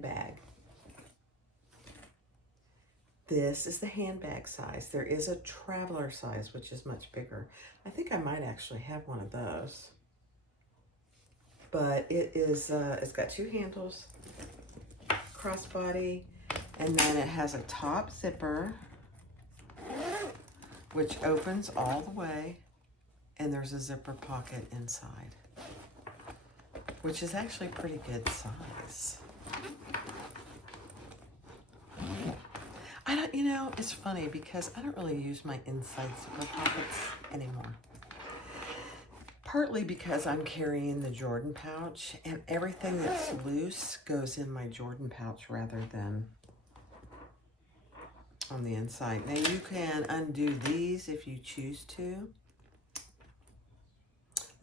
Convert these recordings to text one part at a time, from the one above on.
handbag. This is the handbag size. There is a traveler size, which is much bigger. I think I might actually have one of those. But it is, it's got two handles, crossbody, and then it has a top zipper, which opens all the way, and there's a zipper pocket inside, which is actually pretty good size. I don't, you know, it's funny because I don't really use my inside zipper pockets anymore. Partly because I'm carrying the Jordan pouch, and everything that's loose goes in my Jordan pouch rather than on the inside. Now you can undo these if you choose to.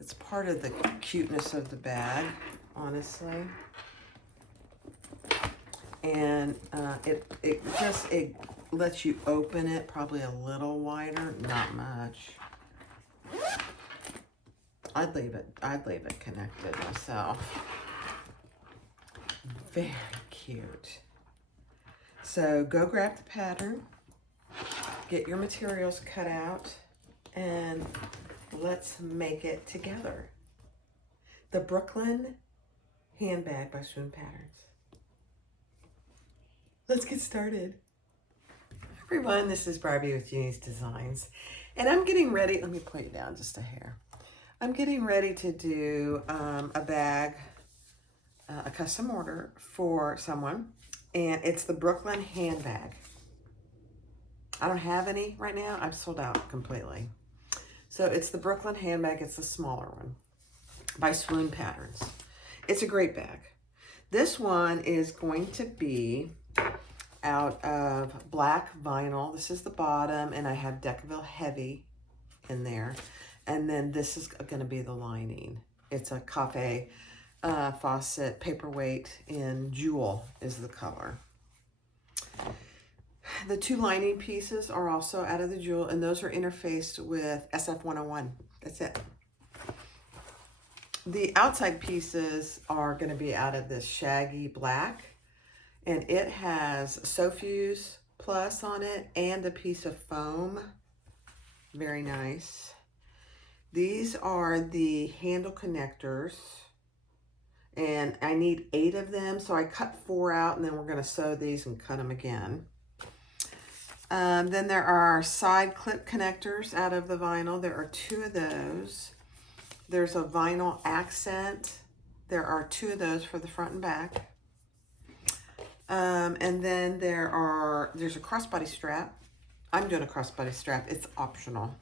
It's part of the cuteness of the bag, honestly. And it lets you open it probably a little wider, not much. I'd leave it connected myself. Very cute. So go grab the pattern, get your materials cut out, and let's make it together. The Brooklyn Handbag by Swoon Patterns. Let's get started. Everyone, this is Barbie with Jeannie's Designs, and I'm getting ready. Let me point you down just a hair. I'm getting ready to do a bag, a custom order for someone, and it's the Brooklyn Handbag. I don't have any right now. I've sold out completely. So it's the Brooklyn Handbag. It's the smaller one by Swoon Patterns. It's a great bag. This one is going to be out of black vinyl. This is the bottom, and I have Decaville Heavy in there. And then this is going to be the lining. It's a cafe faucet paperweight in jewel is the color. The two lining pieces are also out of the jewel, and those are interfaced with SF101. That's it. The outside pieces are going to be out of this shaggy black, and it has Sofuse Plus on it and a piece of foam. Very nice. These are the handle connectors, and I need 8 of them, so I cut 4 out, and then we're going to sew these and cut them again. Then there are side clip connectors out of the vinyl. There are 2 of those. There's a vinyl accent. There are 2 of those for the front and back. And then there's a crossbody strap. I'm doing a crossbody strap. It's optional.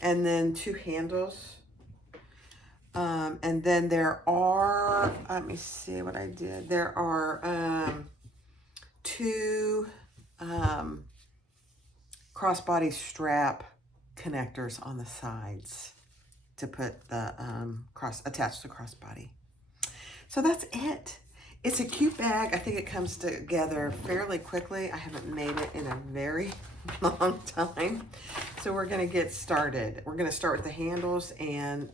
And then 2 handles. And then there are, let me see what I did. There are 2 crossbody strap connectors on the sides to put the attached to crossbody. So that's it. It's a cute bag. I think it comes together fairly quickly. I haven't made it in a very long time. So we're going to get started. We're going to start with the handles and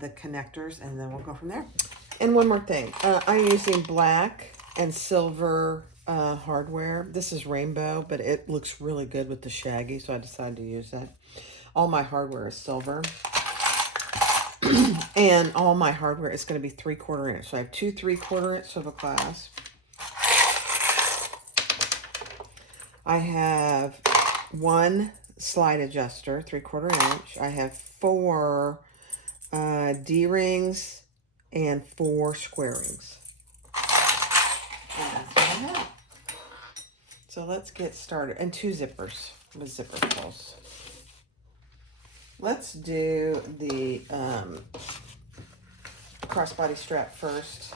the connectors, and then we'll go from there. And one more thing. I'm using black and silver hardware. This is rainbow, but it looks really good with the shaggy, so I decided to use that. All my hardware is silver. And all my hardware is going to be 3/4 inch. So I have 2 3/4 inch swivel clasps. I have 1 slide adjuster, 3/4 inch. I have 4 D-rings and 4 square rings. And that's what I have. So let's get started. And 2 zippers with zipper pulls. Let's do the crossbody strap first.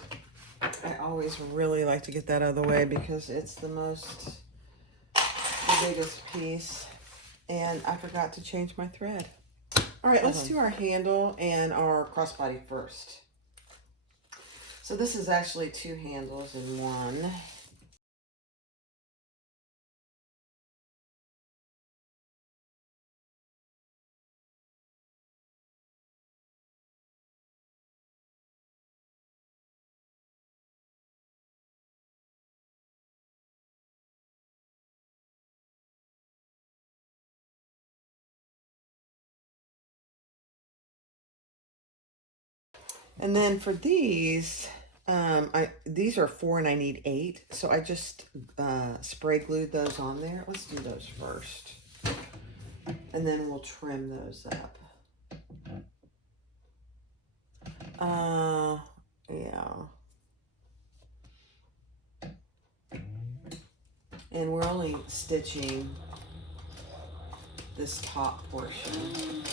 I always really like to get that out of the way because it's the biggest piece. And I forgot to change my thread. All right, let's do our handle and our crossbody first. So this is actually 2 handles in one. And then for these, these are 4 and I need 8. So I just spray glued those on there. Let's do those first. And then we'll trim those up. Yeah. And we're only stitching this top portion.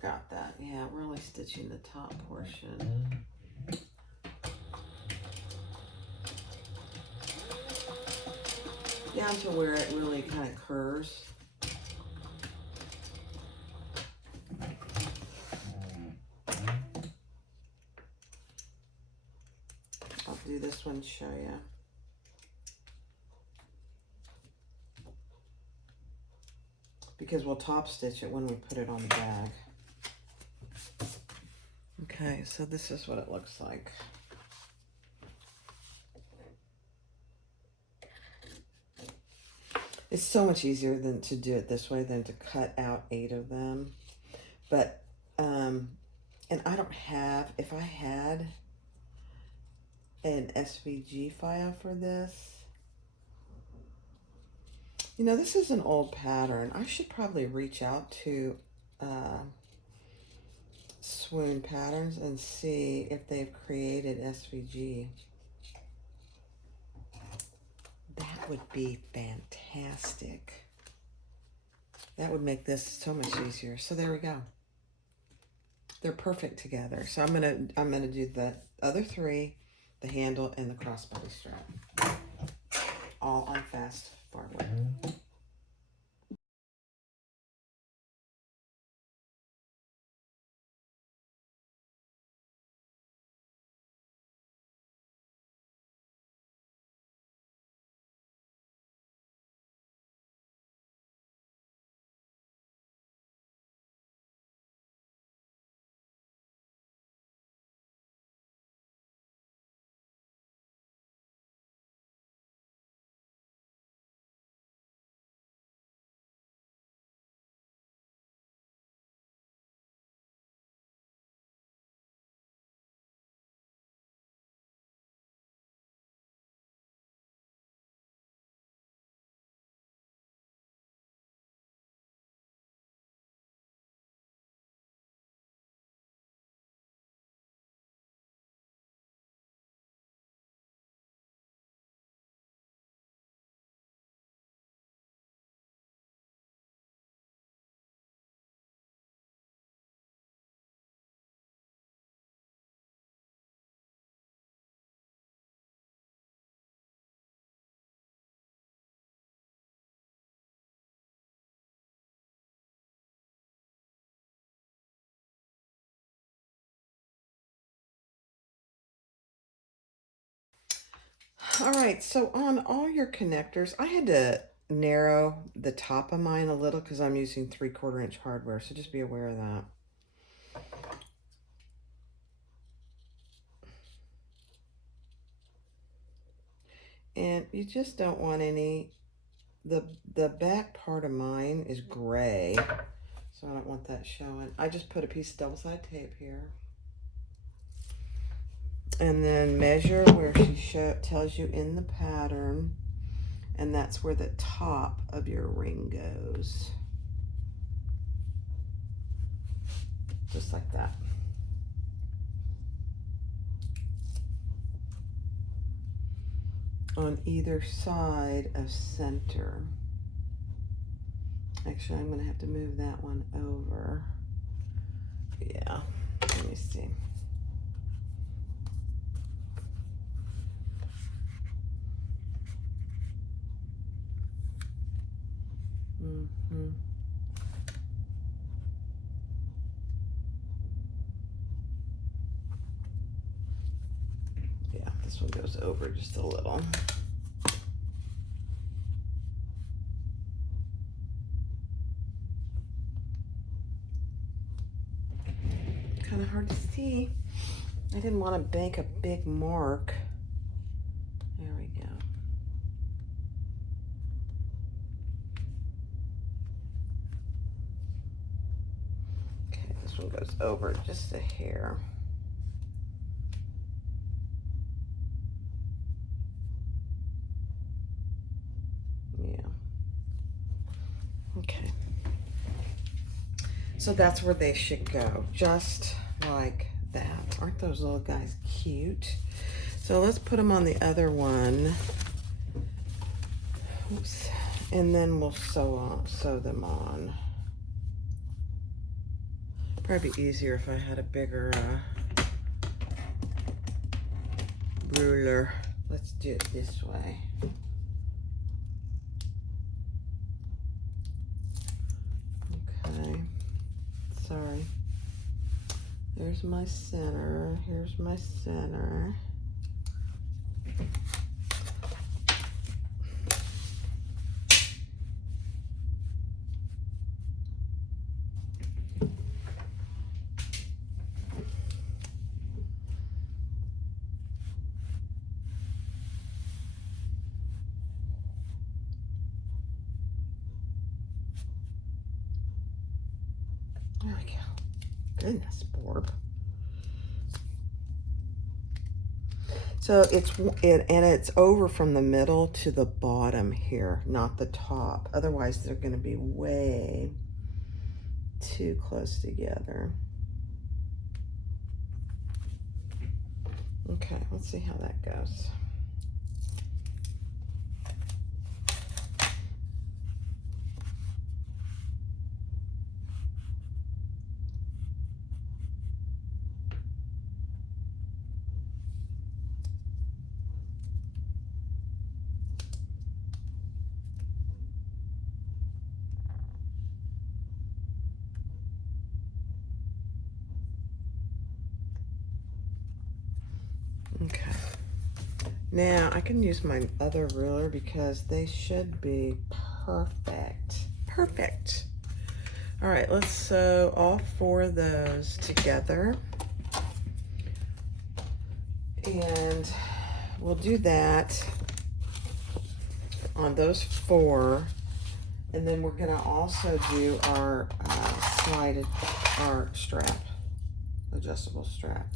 Got that. Yeah, we're only stitching the top portion. Down to where it really kind of curves. I'll do this one to show you. Because we'll top stitch it when we put it on the bag. Okay, so this is what it looks like. It's so much easier than to do it this way than to cut out 8 of them. But, and I don't have, if I had an SVG file for this, you know, this is an old pattern. I should probably reach out to Swoon Patterns and see if they've created SVG. That would be fantastic. That would make this so much easier. So there we go. They're perfect together. So I'm gonna do the other 3, the handle and the crossbody strap, all on fast forward. All right, so on all your connectors, I had to narrow the top of mine a little because I'm using 3/4 inch hardware, so just be aware of that. And you just don't want any, the back part of mine is gray, so I don't want that showing. I just put a piece of double-sided tape here. And then measure where she tells you in the pattern, and that's where the top of your ring goes. Just like that. On either side of center. Actually, I'm gonna have to move that one over. Yeah, let me see. Yeah, this one goes over just a little. Kind of hard to see. I didn't want to make a big mark. There we go. Okay, this one goes over just a hair. Yeah. Okay. So that's where they should go, just like that. Aren't those little guys cute? So let's put them on the other one. Oops. And then we'll sew them on. Probably be easier if I had a bigger ruler. Let's do it this way. Okay. Sorry. There's my center. Here's my center. There we go. Goodness, Borb. So it's over from the middle to the bottom here, not the top. Otherwise, they're going to be way too close together. Okay, let's see how that goes. Okay. Now I can use my other ruler because they should be perfect. Perfect. All right, let's sew all 4 of those together. And we'll do that on those 4. And then we're gonna also do our our strap, adjustable strap.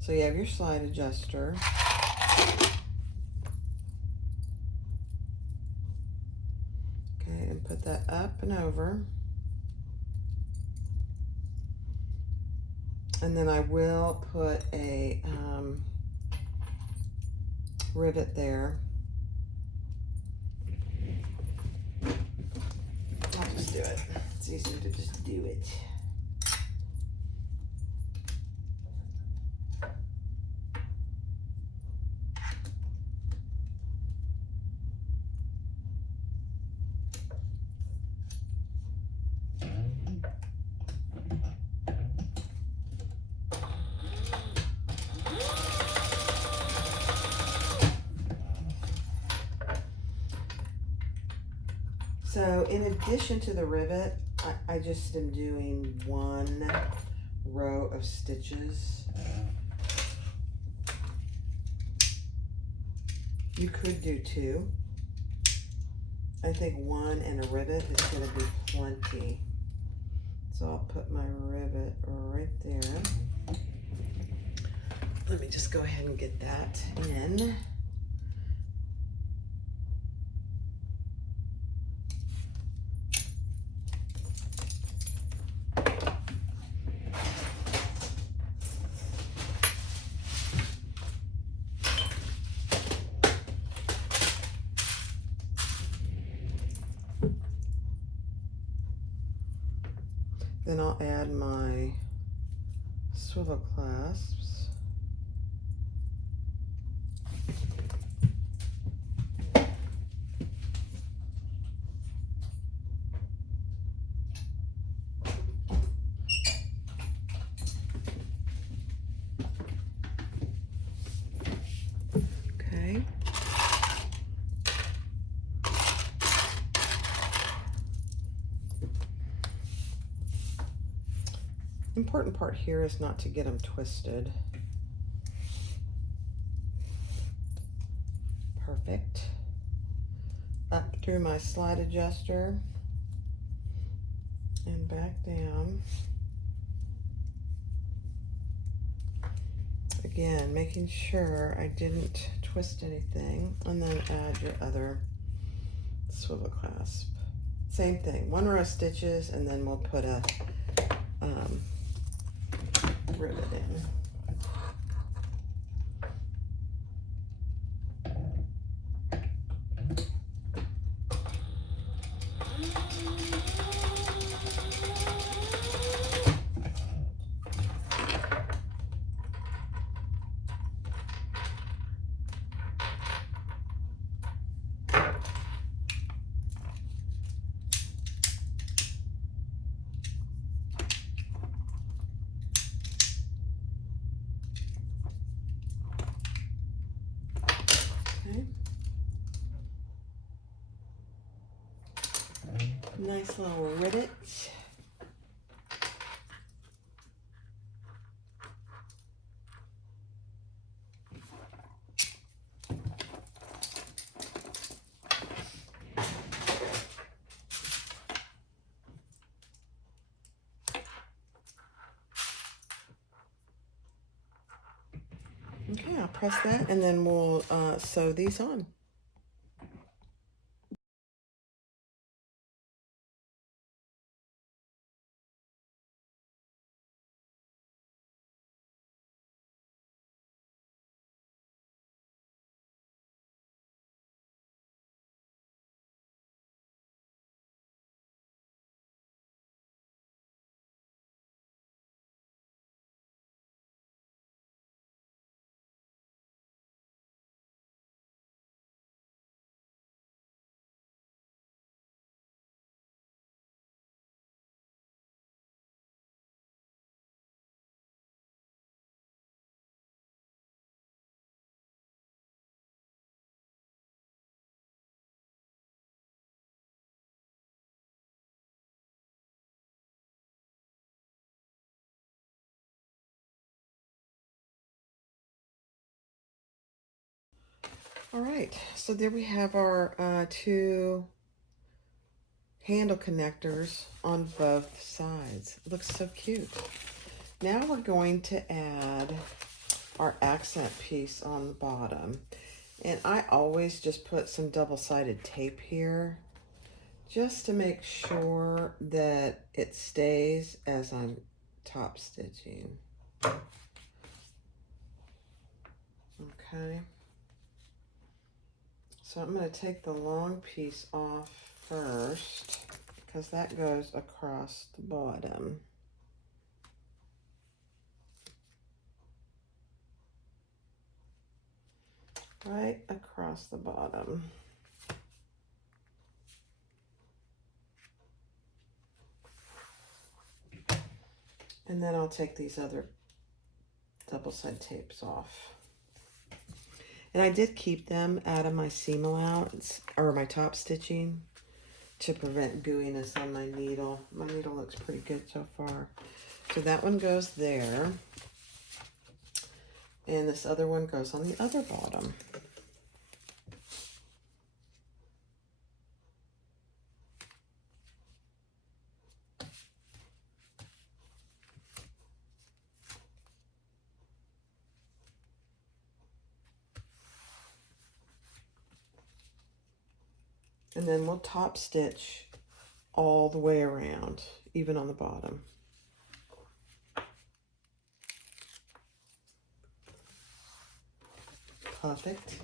So you have your slide adjuster. Okay, and put that up and over. And then I will put a rivet there. I'll just do it. It's easier to just do it. So in addition to the rivet, I just am doing 1 row of stitches. You could do 2. I think 1 and a rivet is going to be plenty. So I'll put my rivet right there. Let me just go ahead and get that in. Then I'll add my swivel clasps. Okay. Important part here is not to get them twisted. Perfect. Up through my slide adjuster and back down. Again, making sure I didn't twist anything, and then add your other swivel clasp. Same thing, 1 row of stitches, and then we'll put a rivet in. Okay. Nice little rivet. Okay, I'll press that, and then we'll sew these on. All right, so there we have our 2 handle connectors on both sides. It looks so cute. Now we're going to add our accent piece on the bottom. And I always just put some double-sided tape here just to make sure that it stays as I'm top stitching. Okay. So I'm going to take the long piece off first because that goes across the bottom. Right across the bottom. And then I'll take these other double-sided tapes off. And I did keep them out of my seam allowance or my top stitching to prevent gooiness on my needle. My needle looks pretty good so far. So that one goes there. And this other one goes on the other bottom. And then we'll top stitch all the way around, even on the bottom. Perfect.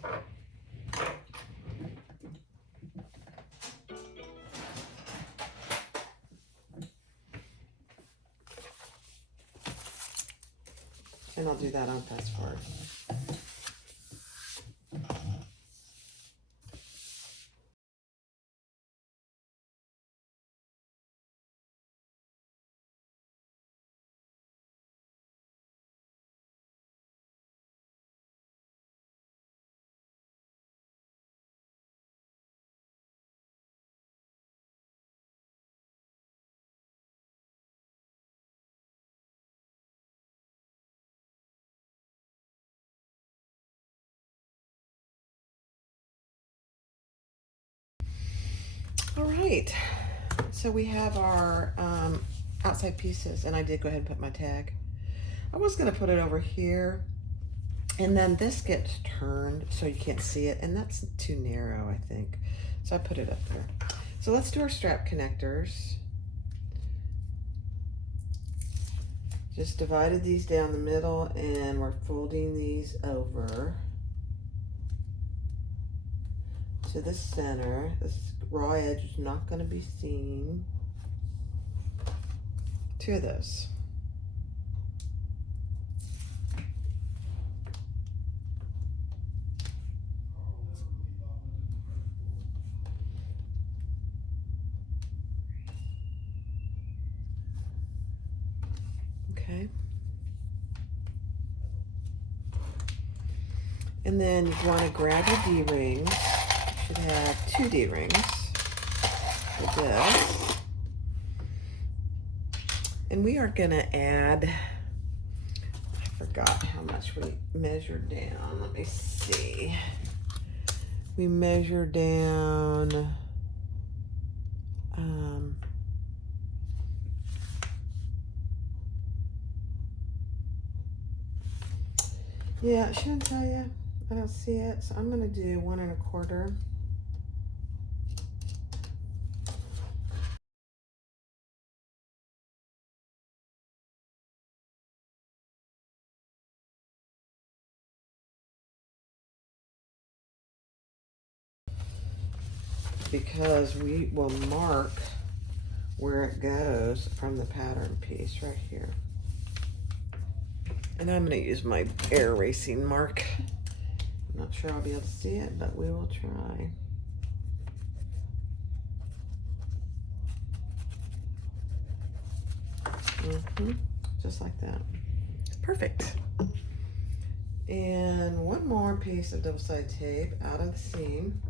And I'll do that on fast forward. All right, so we have our outside pieces, and I did go ahead and put my tag. I was gonna put it over here, and then this gets turned so you can't see it, and that's too narrow, I think. So I put it up there. So let's do our strap connectors. Just divided these down the middle, and we're folding these over to the center. This raw edge is not going to be seen. Two of those. Okay. And then you want to grab your D-rings. You should have 2 D-rings for this. And we are going to add, I forgot how much we measured down. Let me see. We measured down yeah, it shouldn't tell you. I don't see it, so I'm gonna do 1 1/4. Because we will mark where it goes from the pattern piece right here. And I'm gonna use my air erasing mark. I'm not sure I'll be able to see it, but we will try. Just like that. Perfect. And 1 more piece of double-sided tape out of the seam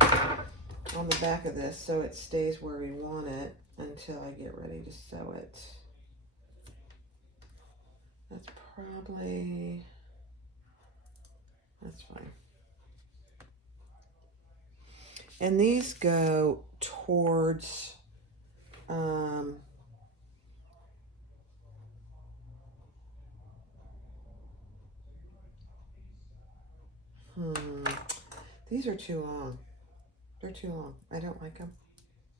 on the back of this so it stays where we want it until I get ready to sew it. That's fine. And these go towards these are too long. They're too long. I don't like them.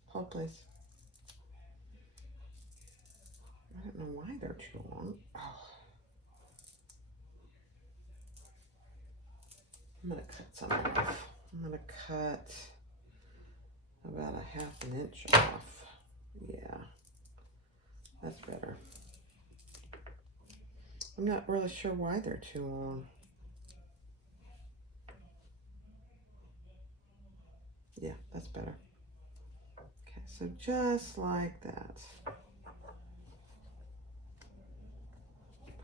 Hold, please. I don't know why they're too long. Oh. I'm gonna cut some off. I'm gonna cut about 1/2 inch off. Yeah, that's better. I'm not really sure why they're too long. Yeah, that's better. Okay, so just like that.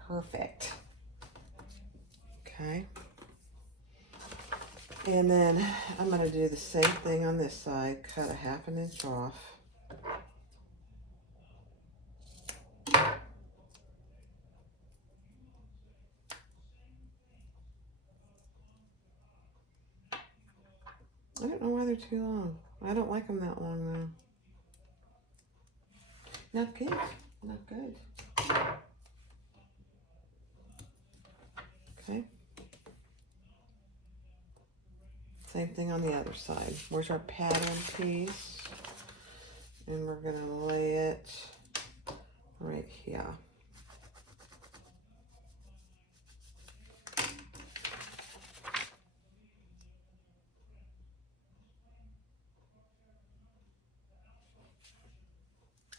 Perfect. Okay. And then I'm going to do the same thing on this side. Cut 1/2 inch off. I don't know why they're too long. I don't like them that long though. Not good. Not good. Okay. Same thing on the other side. Where's our pattern piece? And we're going to lay it right here.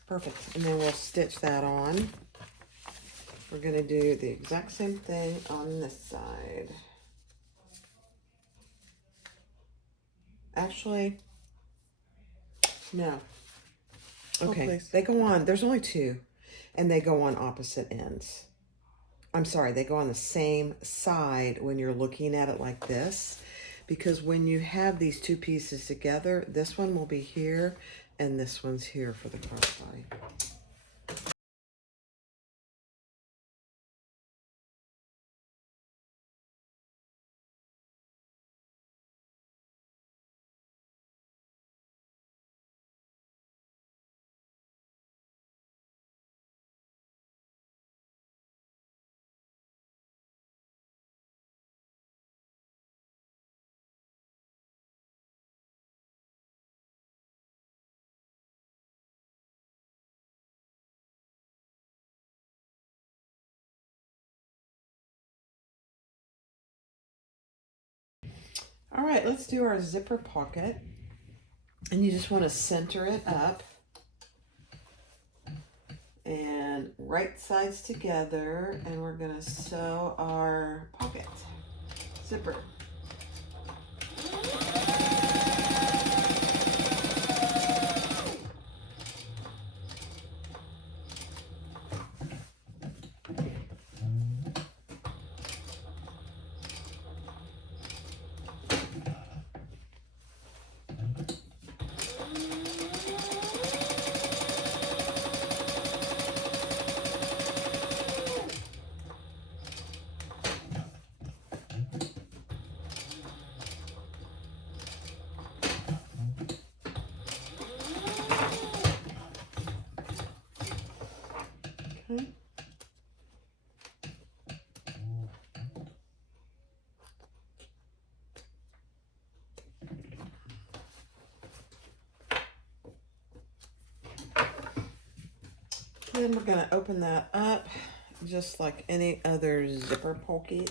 Perfect. And then we'll stitch that on. We're going to do the exact same thing on this side. Actually, no. Okay, they go on. There's only 2, and they go on opposite ends. I'm sorry, they go on the same side when you're looking at it like this, because when you have these 2 pieces together, this one will be here, and this one's here for the crossbody. All right, let's do our zipper pocket. And you just want to center it up. And right sides together. And we're going to sew our pocket zipper. Okay. Then we're going to open that up just like any other zipper pocket.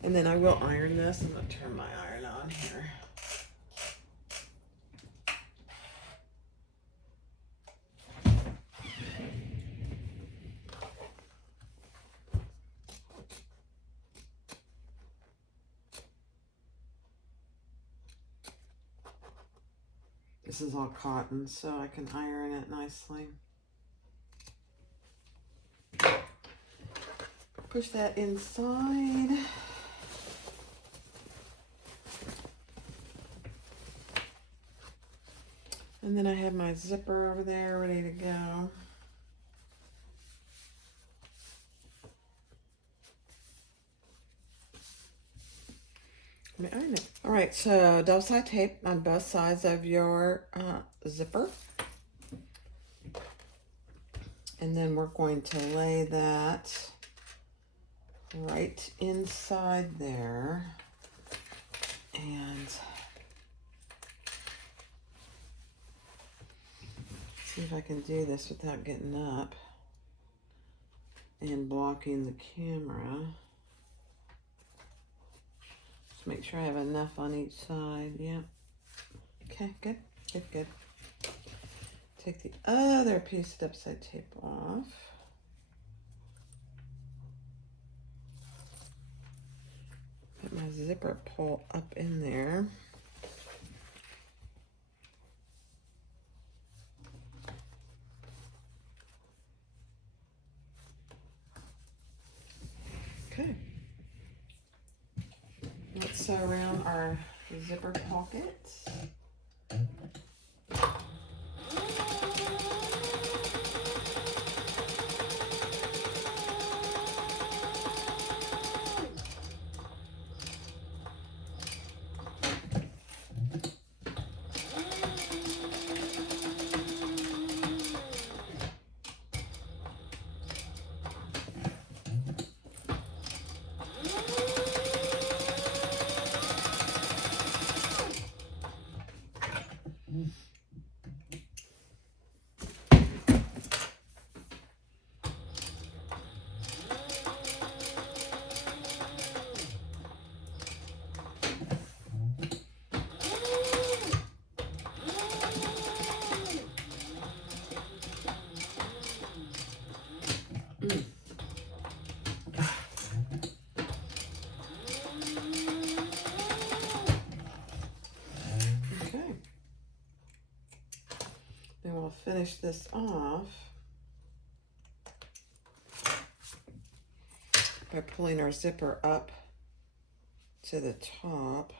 And then I will iron this. I'm going to turn my iron on here. This is all cotton, so I can iron it nicely. Push that inside. And then I have my zipper over there ready to go. Let me iron it. All right, so double side tape on both sides of your zipper. And then we're going to lay that right inside there. And see if I can do this without getting up and blocking the camera. Just make sure I have enough on each side. Yeah. Okay, good, good, good. Take the other piece of double side tape off. Put my zipper pull up in there. Okay. Let's sew around our zipper pockets. We'll finish this off by pulling our zipper up to the top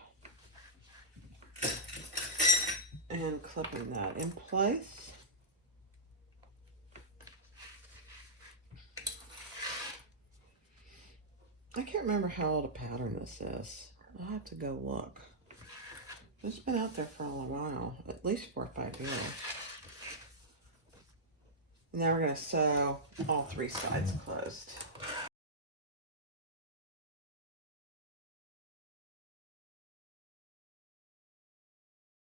and clipping that in place. I can't remember how old a pattern this is. I'll have to go look. It's been out there for a while, at least 4 or 5 years. Now we're going to sew all 3 sides closed.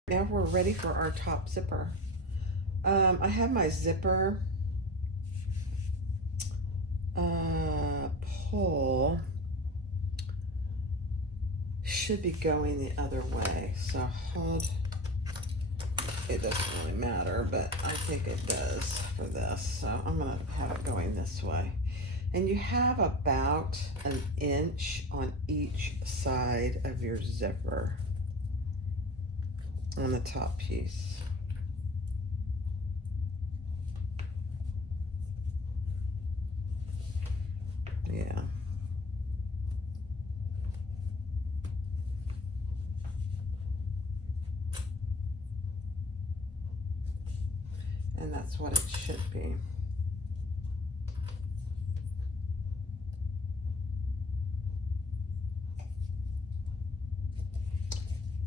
Now we're ready for our top zipper. I have my zipper pull should be going the other way, so hold. It doesn't really matter, but I think it does for this, so I'm gonna have it going this way. And you have about 1 inch on each side of your zipper on the top piece. Yeah. And that's what it should be.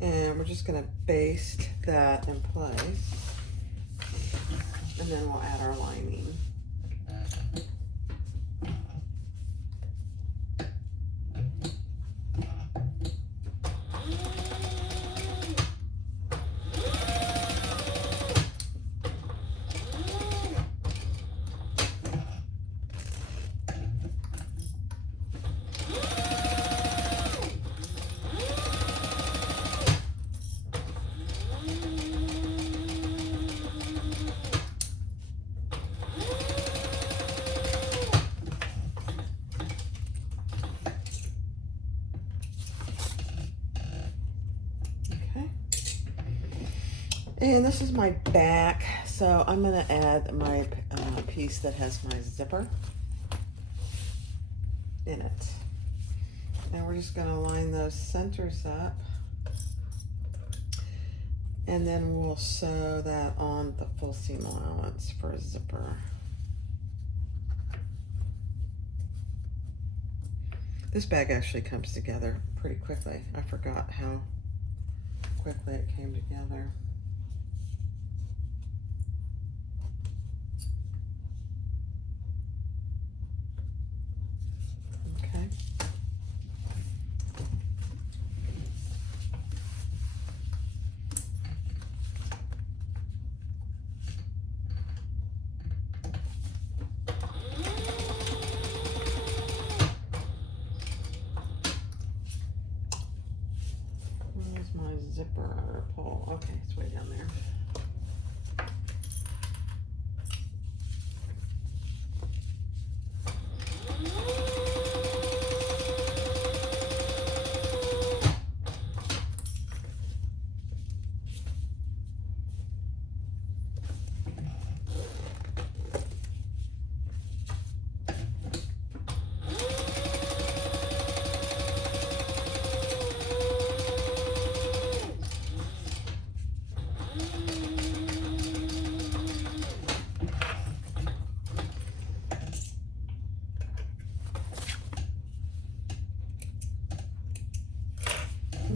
And we're just gonna baste that in place. And then we'll add our lining. And this is my back, so I'm going to add my piece that has my zipper in it. And we're just going to line those centers up. And then we'll sew that on the full seam allowance for a zipper. This bag actually comes together pretty quickly. I forgot how quickly it came together. Okay. Where's my zipper pull? Okay, it's way down there.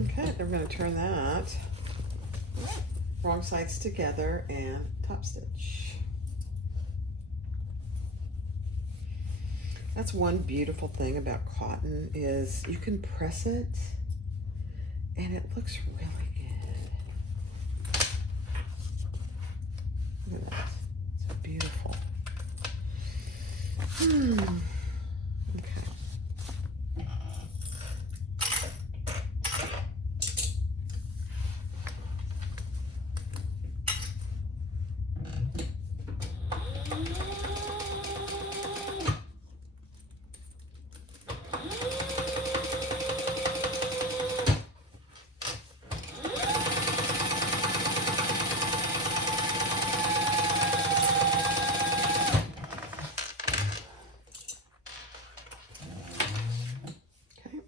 Okay, then we're going to turn that wrong sides together and top stitch. That's one beautiful thing about cotton is you can press it and it looks really good. Look at that. It's beautiful. Okay.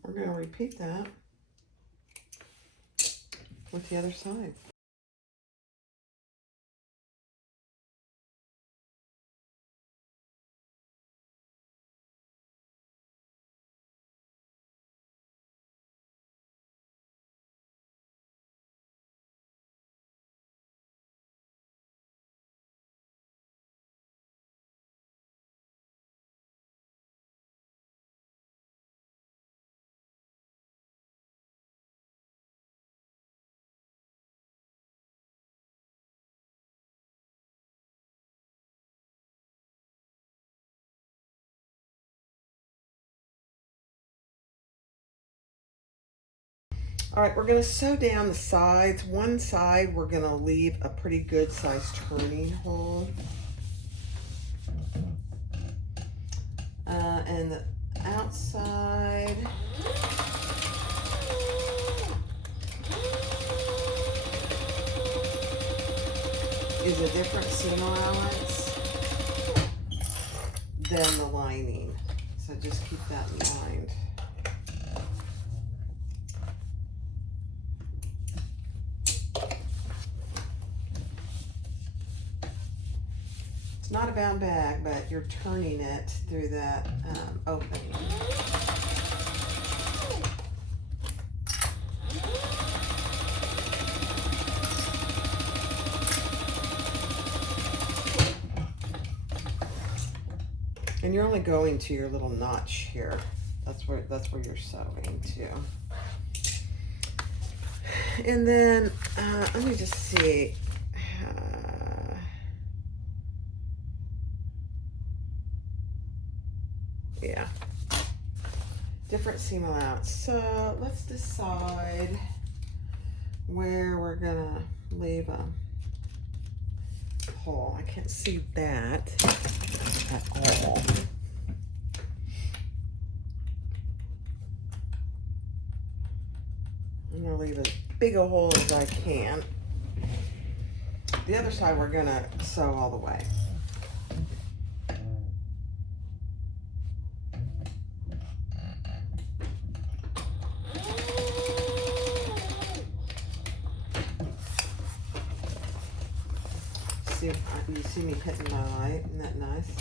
We're going to repeat that with the other side. All right, we're gonna sew down the sides. One side, we're gonna leave a pretty good sized turning hole. And the outside, is a different seam allowance than the lining. So just keep that in mind. It's not a bound bag, but you're turning it through that opening. And you're only going to your little notch here. That's where you're sewing to. And then let me just see. Yeah, different seam allowance. So let's decide where we're gonna leave a hole. I can't see that at all. I'm gonna leave as big a hole as I can. The other side we're gonna sew all the way. You see me hitting my light, isn't that nice?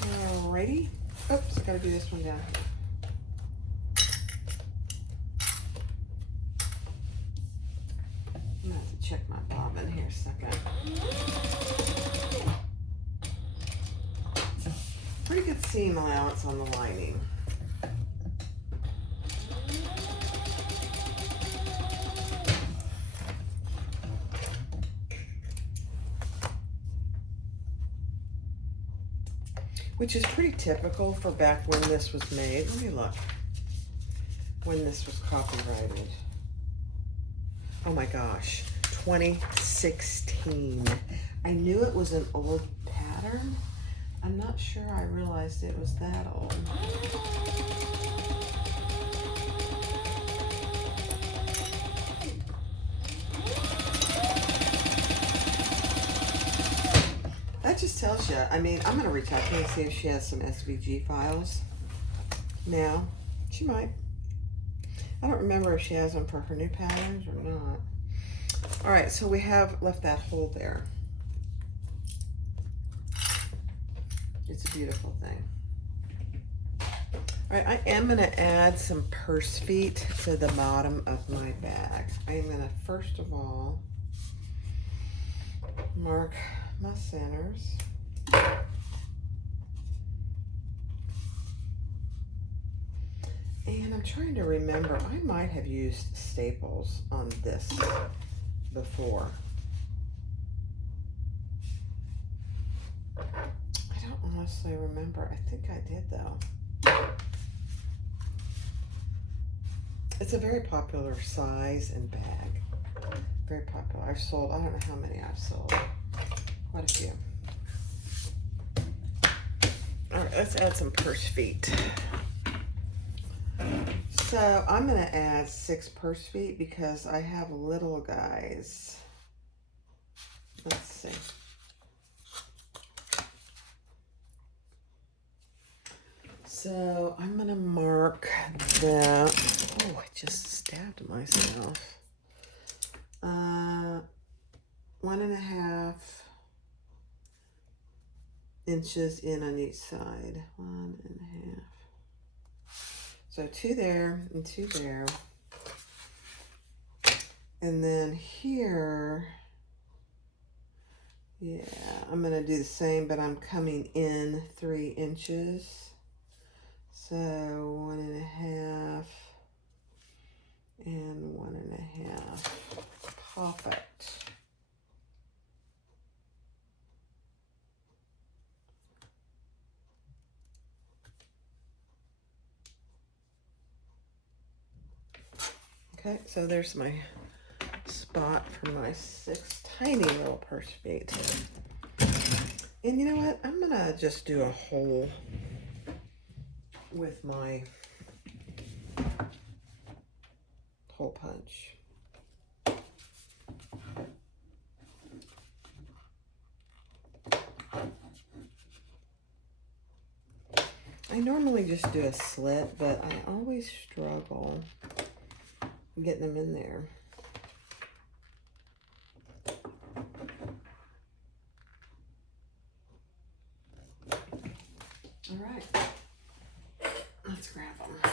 Alrighty. Oops, gotta do this one down. I'm gonna have to check my bobbin here a second. Pretty good seam allowance on the lining. Which is pretty typical for back when this was made. Let me look. When this was copyrighted. Oh my gosh, 2016. I knew it was an old pattern. I'm not sure I realized it was that old. That just tells you, I mean, I'm gonna reach out to her and see if she has some SVG files now. She might. I don't remember if she has them for her new patterns or not. All right, so we have left that hole there. It's a beautiful thing. All right, I am gonna add some purse feet to the bottom of my bag. I am gonna, first of all, mark my centers. And I'm trying to remember, I might have used staples on this before. I don't honestly remember. I think I did though. It's a very popular size and bag. Very popular. I've sold, I don't know how many I've sold. Quite a few. All right, let's add some purse feet. So I'm gonna add 6 purse feet because I have little guys. Let's see. So I'm gonna mark that. Oh, I just stabbed myself. 1.5 inches in on each side. 1.5. So 2 there and 2 there. And then here, yeah, I'm gonna do the same, but I'm coming in 3 inches. So 1.5 and 1.5. Perfect. Okay, so there's my spot for my 6 tiny little purse feet. And you know what? I'm gonna just do a hole with my hole punch. I normally just do a slit, but I always struggle getting them in there. All right, let's grab them.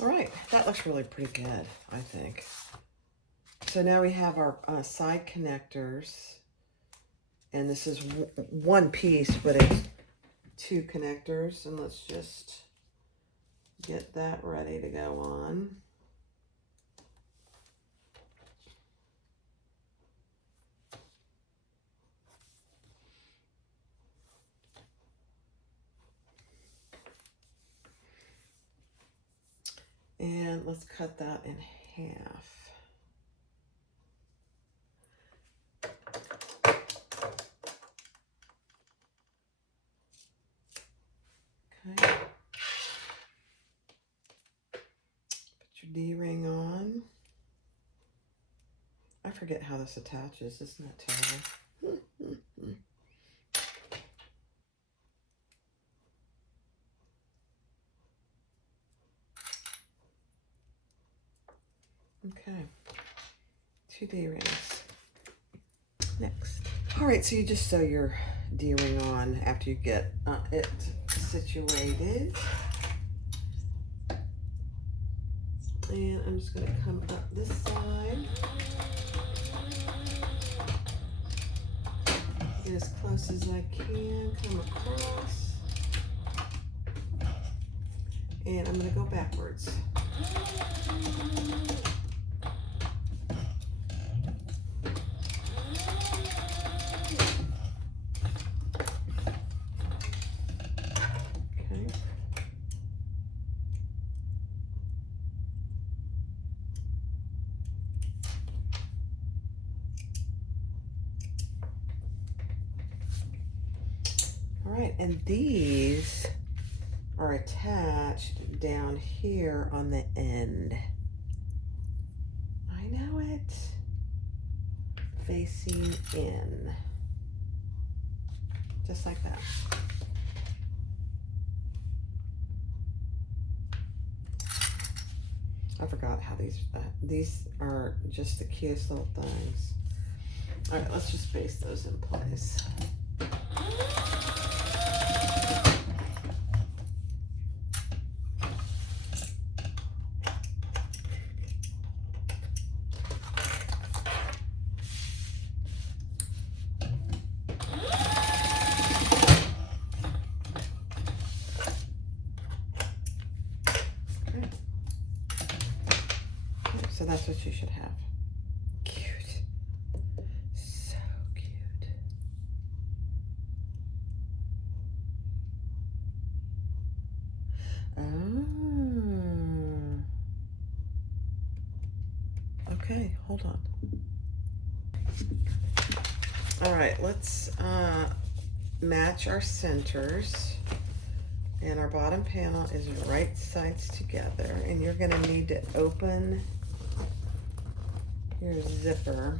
All right, that looks really pretty good, I think. So now we have our side connectors, and this is one piece, but it's 2 connectors, and let's just get that ready to go on. And let's cut that in half. Okay. Put your D-ring on. I forget how this attaches. Isn't that terrible? Okay. 2 D-rings. Next. All right, so you just sew your D-ring on after you get it situated. And I'm just going to come up this side. Get as close as I can, come across. And I'm going to go backwards. And these are attached down here on the end. I know it. Facing in. Just like that. I forgot how these are just the cutest little things. All right, let's just baste those in place. So that's what you should have. Cute. So cute. Oh. Okay, hold on. All right, let's match our centers. And our bottom panel is right sides together. And you're gonna need to open your zipper.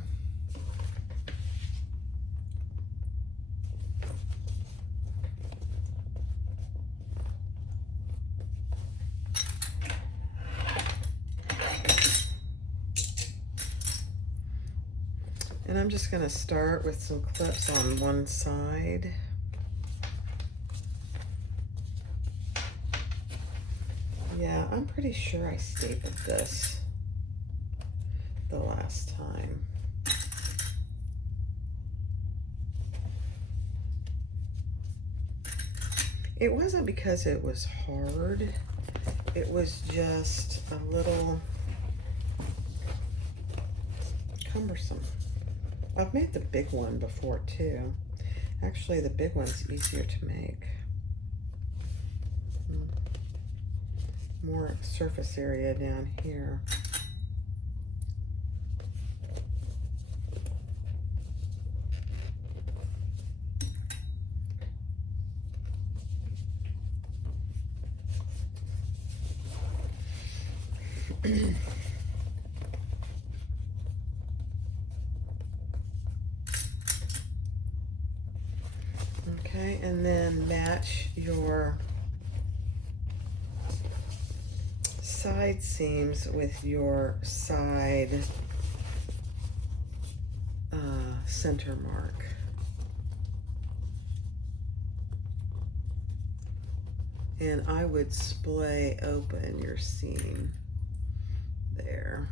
And I'm just going to start with some clips on one side. Yeah, I'm pretty sure I stapled this the last time. It wasn't because it was hard. It was just a little cumbersome. I've made the big one before too. Actually, the big one's easier to make. More surface area down here. Okay, and then match your side seams with your side center mark. And I would splay open your seam there.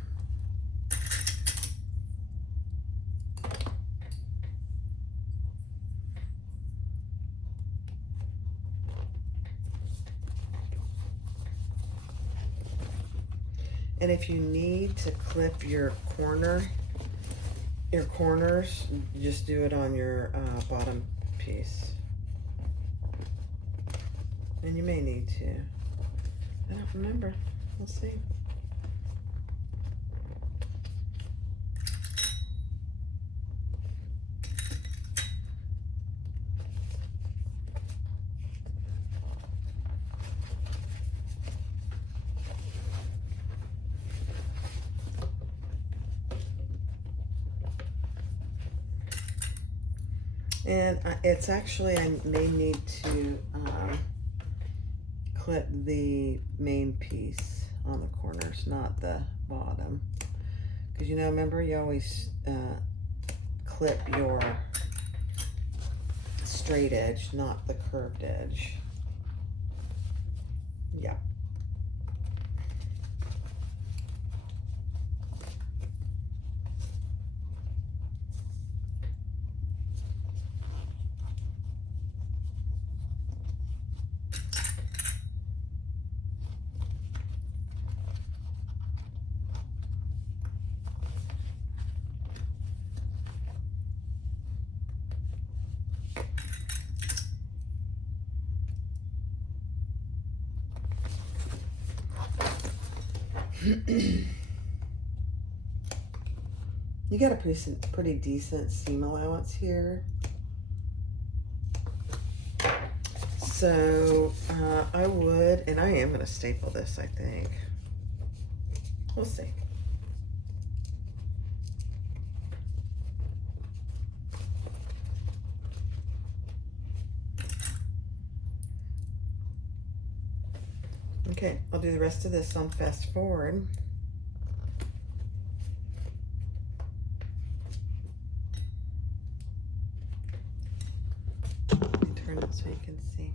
And if you need to clip your corners, just do it on your bottom piece. And you may need to. I don't remember. We'll see. And it's actually, I may need to clip the main piece on the corners, not the bottom. Because, you know, remember, you always clip your straight edge, not the curved edge. Yeah. You got a pretty decent seam allowance here. So I would, and I am going to staple this, I think. We'll see. Okay, I'll do the rest of this on fast forward. Turn it so you can see.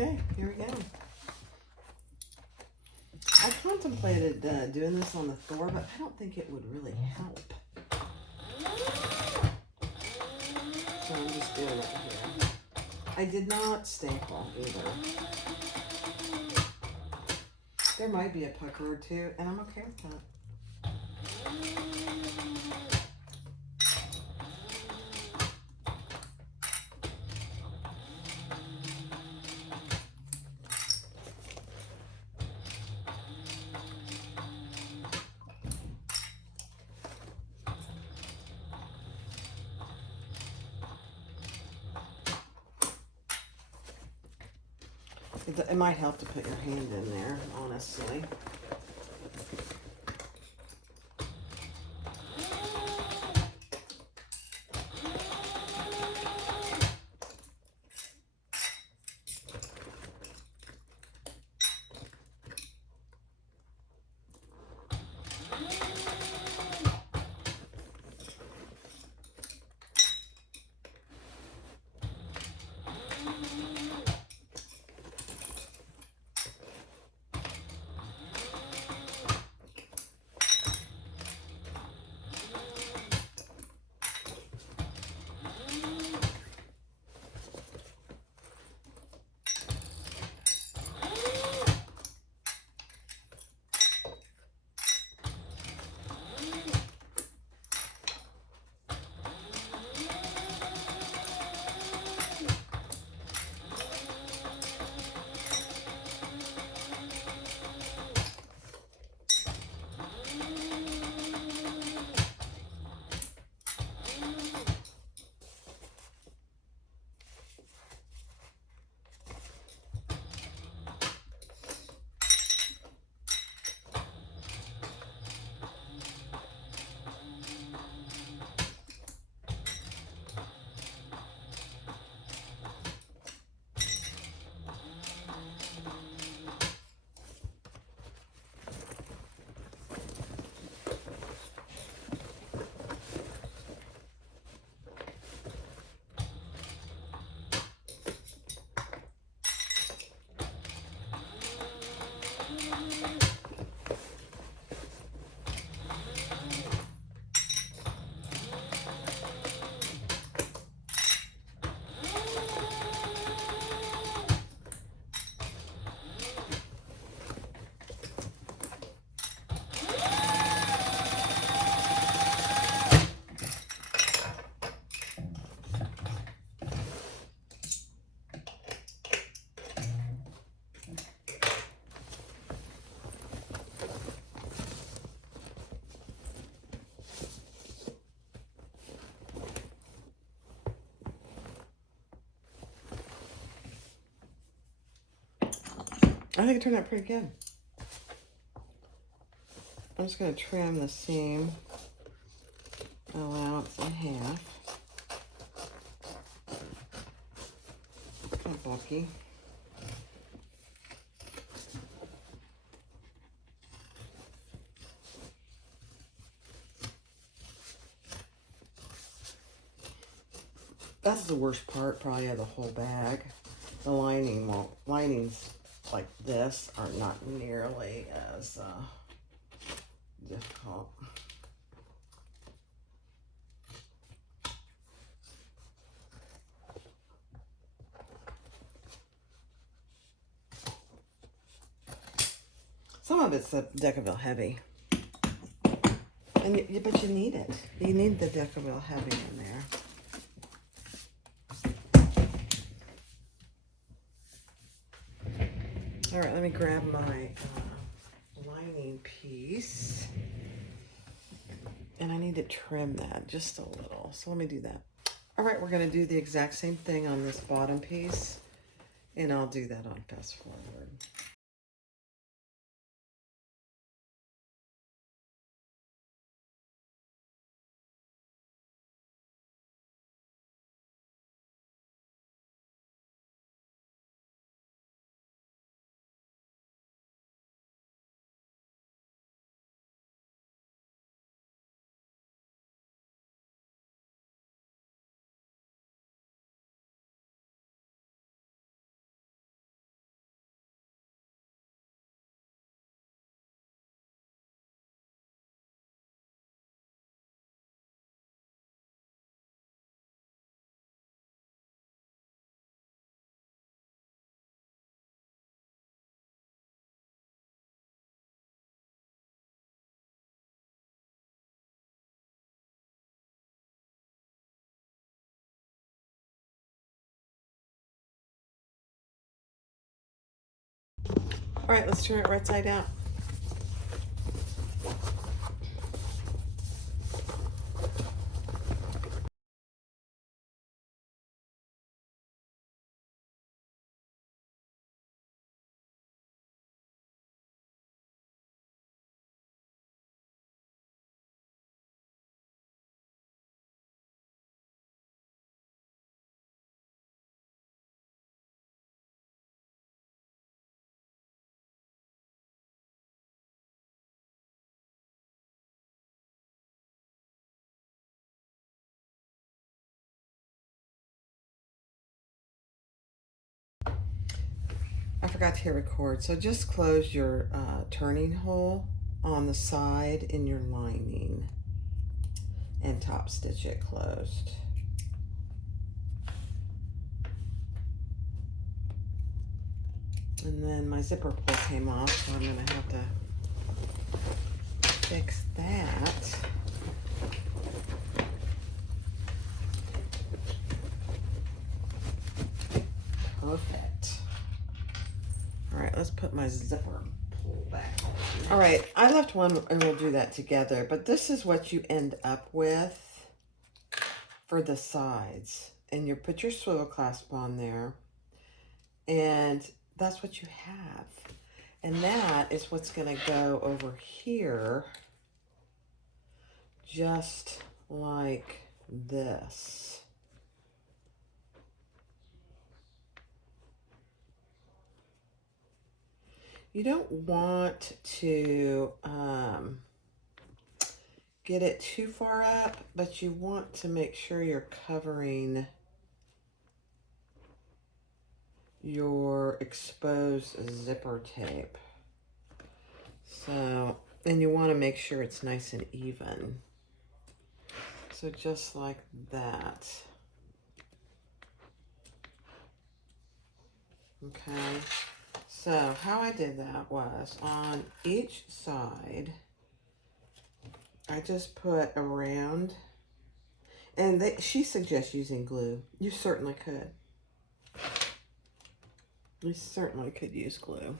Okay, here we go. I contemplated doing this on the Thor, but I don't think it would really help. So I'm just doing it here. I did not staple either. There might be a pucker or two, and I'm okay with that. It might help to put your hand in there, honestly. I think it turned out pretty good. I'm just going to trim the seam allowance in half. Kind of bulky. That's the worst part probably of the whole bag. The lining won't. Linings like this are not nearly as difficult. Some of it's the Decaville Heavy. And but you need it. You need the Decaville Heavy in there. All right, let me grab my lining piece. And I need to trim that just a little. So let me do that. All right, we're going to do the exact same thing on this bottom piece. And I'll do that on fast forward. All right, let's turn it right side out. I forgot to hit record, so just close your turning hole on the side in your lining and top stitch it closed. And then my zipper pull came off, so I'm gonna have to fix that. Perfect. All right, let's put my zipper pull back on. All right, I left one and we'll do that together, but this is what you end up with for the sides. And you put your swivel clasp on there, and that's what you have. And that is what's gonna go over here, just like this. You don't want to get it too far up, but you want to make sure you're covering your exposed zipper tape. So, and you want to make sure it's nice and even. So just like that. Okay. So how I did that was on each side, I just put around, and she suggests using glue. You certainly could. You certainly could use glue.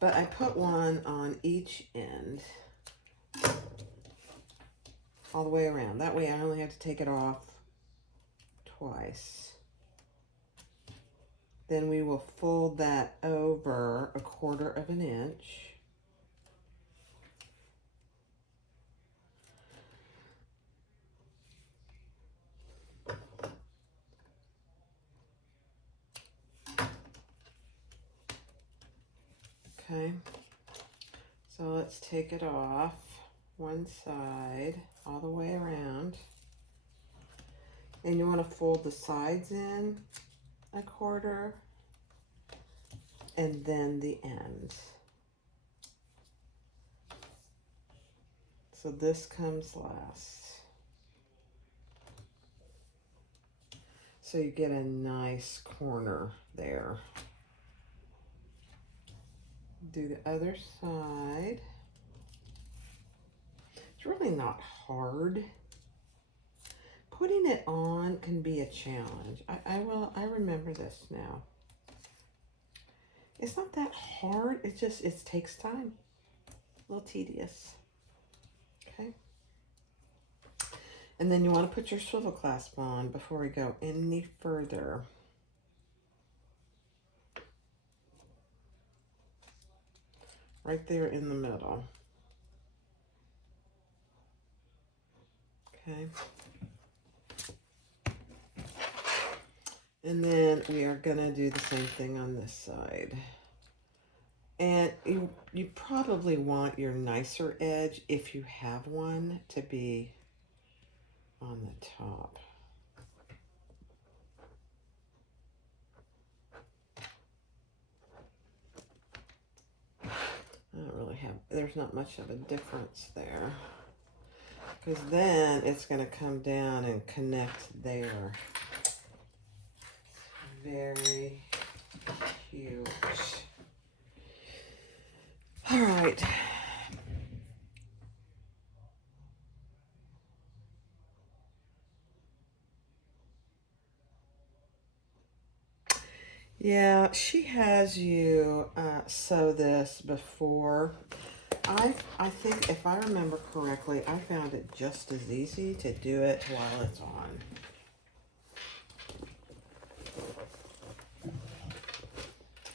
But I put one on each end, all the way around. That way I only have to take it off twice. Then we will fold that over 1/4 of an inch. Okay, so let's take it off one side all the way around. And you want to fold the sides in 1/4 and then the ends. So this comes last. So you get a nice corner there. Do the other side. It's really not hard. Putting it on can be a challenge. I remember this now. It's not that hard. It takes time. A little tedious. Okay. And then you want to put your swivel clasp on before we go any further. Right there in the middle. Okay. And then we are going to do the same thing on this side. And you probably want your nicer edge, if you have one, to be on the top. I don't really have, there's not much of a difference there. Because then it's going to come down and connect there. Very cute. All right. Yeah, she has you sew this before. I think if I remember correctly, I found it just as easy to do it while it's on.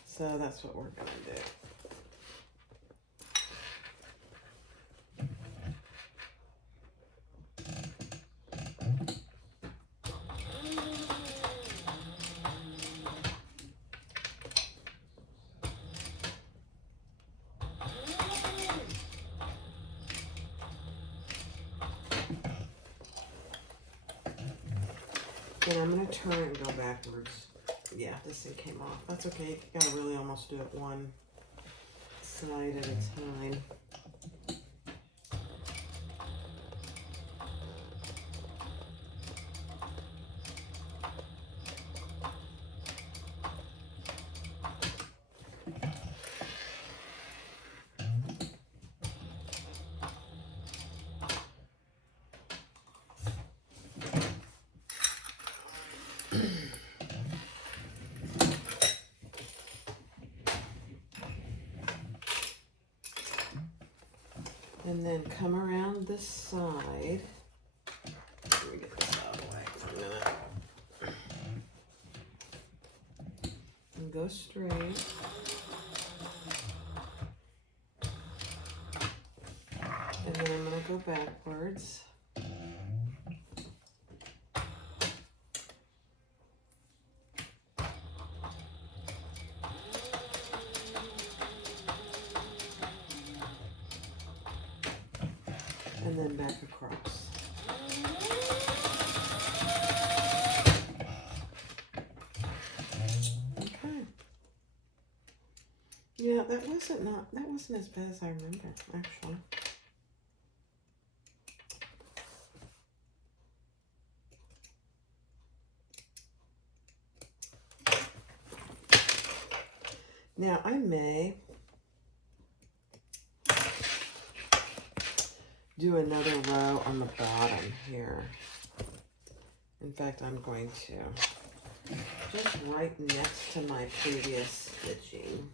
So that's what we're gonna do. And I'm going to turn it and go backwards. Yeah, this thing came off. That's okay. You gotta really almost do it one side at a time. And then come around this side. Let me get this out of the way for a minute. And go straight. And then I'm going to go backwards. And then back across. Okay. Yeah, that wasn't as bad as I remember, actually. Now I may do another row on the bottom here. In fact, I'm going to just right next to my previous stitching.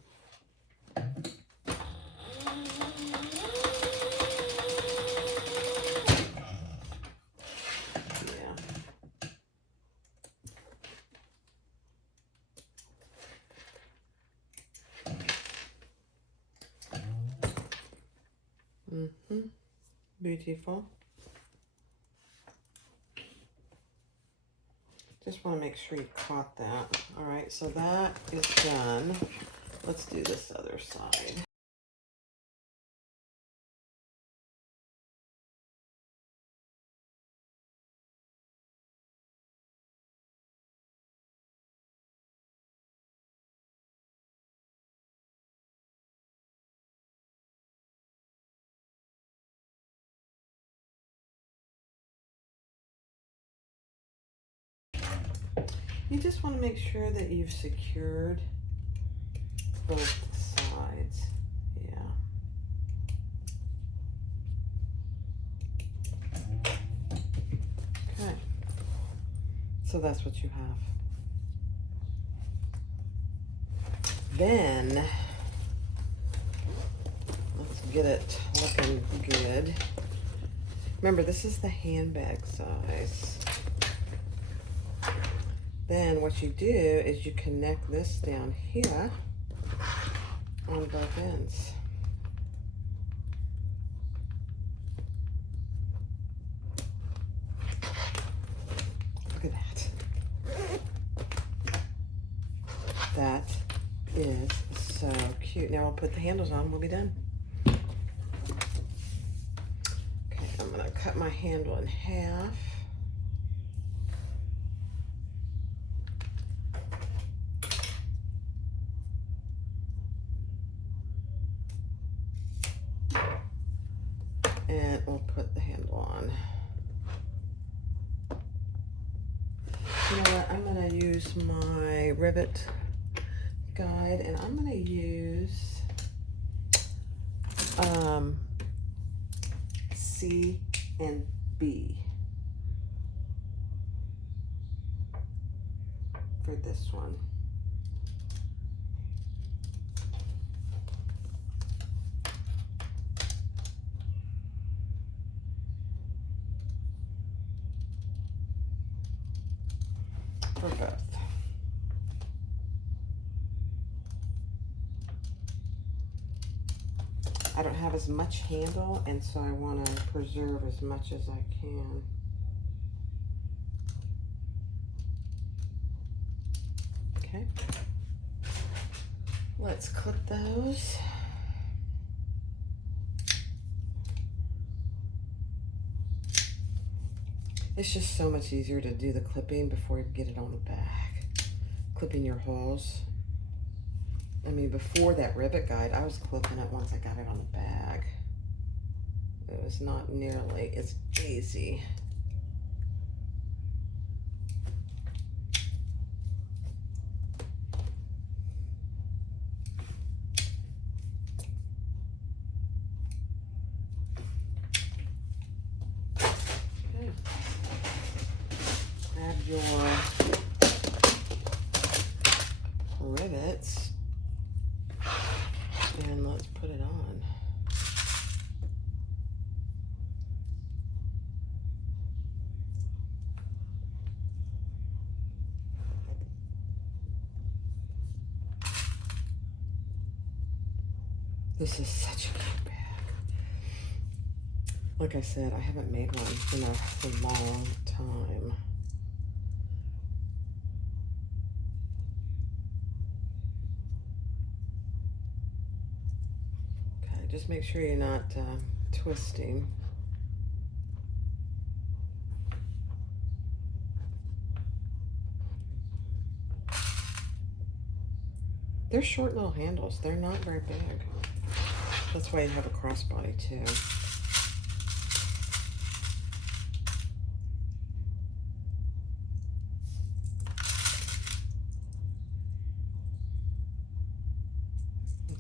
Beautiful. Just want to make sure you caught that. All right, so that is done. Let's do this other side. You just want to make sure that you've secured both sides. Yeah. Okay. So that's what you have. Then, let's get it looking good. Remember, this is the handbag size. Then what you do is you connect this down here on both ends. Look at that. That is so cute. Now I'll put the handles on, we'll be done. Okay, I'm gonna cut my handle in half. And we'll put the handle on. You know what? I'm going to use my rivet guide, and I'm going to use C and B for this one. for both. I don't have as much handle, and so I want to preserve as much as I can. Okay. Let's clip those. It's just so much easier to do the clipping before you get it on the back. Clipping your holes. I mean, before that rivet guide, I was clipping it once I got it on the bag. It was not nearly as easy. Okay. Add your rivets. And let's put it on. This is such a good bag. Like I said, I haven't made one in a long time. Just make sure you're not twisting. They're short little handles. They're not very big. That's why you have a crossbody too.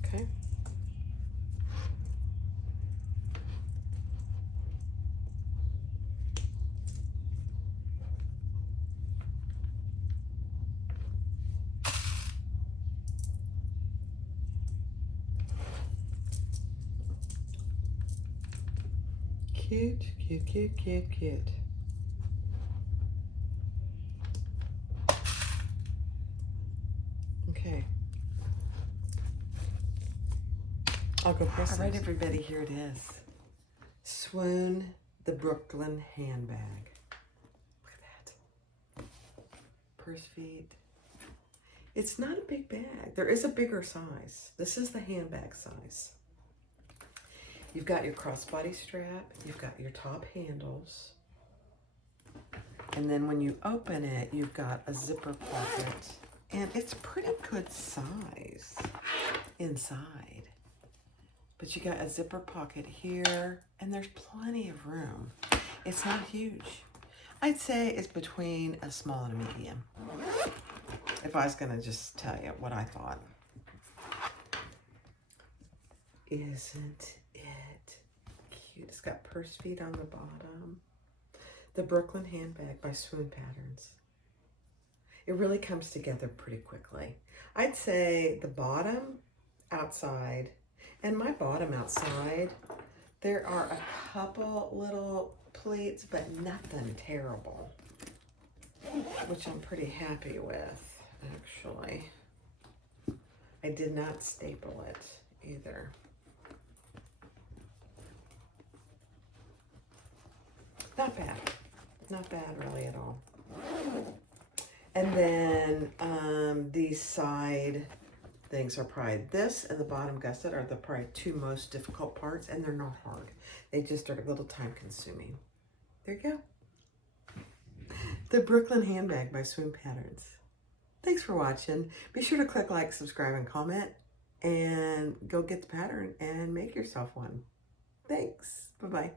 Okay. Cute, cute, cute, cute, cute. Okay. I'll go press. All right, everybody, here it is. Swoon, the Brooklyn handbag. Look at that. Purse feet. It's not a big bag. There is a bigger size. This is the handbag size. You've got your crossbody strap, you've got your top handles, and then when you open it, you've got a zipper pocket, and it's pretty good size inside. But you got a zipper pocket here, and there's plenty of room. It's not huge. I'd say it's between a small and a medium, if I was gonna just tell you what I thought. Isn't it cute? It's got purse feet on the bottom. The Brooklyn handbag by Swoon Patterns. It really comes together pretty quickly. I'd say the bottom outside and my bottom outside, there are a couple little pleats, but nothing terrible, which I'm pretty happy with, actually. I did not staple it either. Not bad. Not bad really at all. And then these side things are probably this and the bottom gusset are the probably two most difficult parts, and they're not hard. They just are a little time consuming. There you go. The Brooklyn handbag by Swoon Patterns. Thanks for watching. Be sure to click like, subscribe, and comment, and go get the pattern and make yourself one. Thanks. Bye-bye.